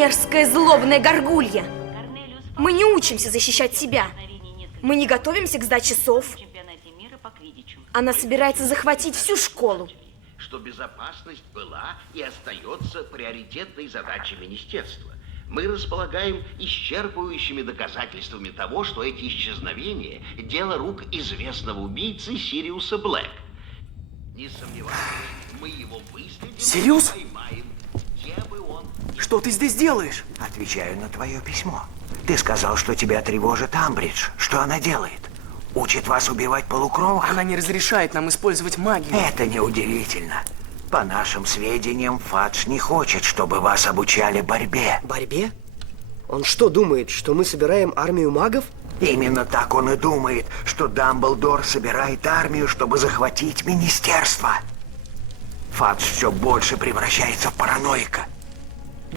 Мерзкая, злобная горгулья. Мы не учимся защищать себя. Мы не готовимся к сдаче сов. Она собирается захватить всю школу. Что безопасность была и остается приоритетной задачей министерства. Мы располагаем исчерпывающими доказательствами того, что эти исчезновения – дело рук известного убийцы Сириуса Блэк. Не сомневаюсь, мы его выследим Сириус? и поймаем, где бы он ни был. Что ты здесь делаешь? Отвечаю на твое письмо. Ты сказал, что тебя тревожит Амбридж. Что она делает? Учит вас убивать полукровок? Она не разрешает нам использовать магию. Это неудивительно. По нашим сведениям, Фадж не хочет, чтобы вас обучали борьбе. Борьбе? Он что, думает, что мы собираем армию магов? Именно так он и думает, что Дамблдор собирает армию, чтобы захватить министерство. Фадж все больше превращается в параноика.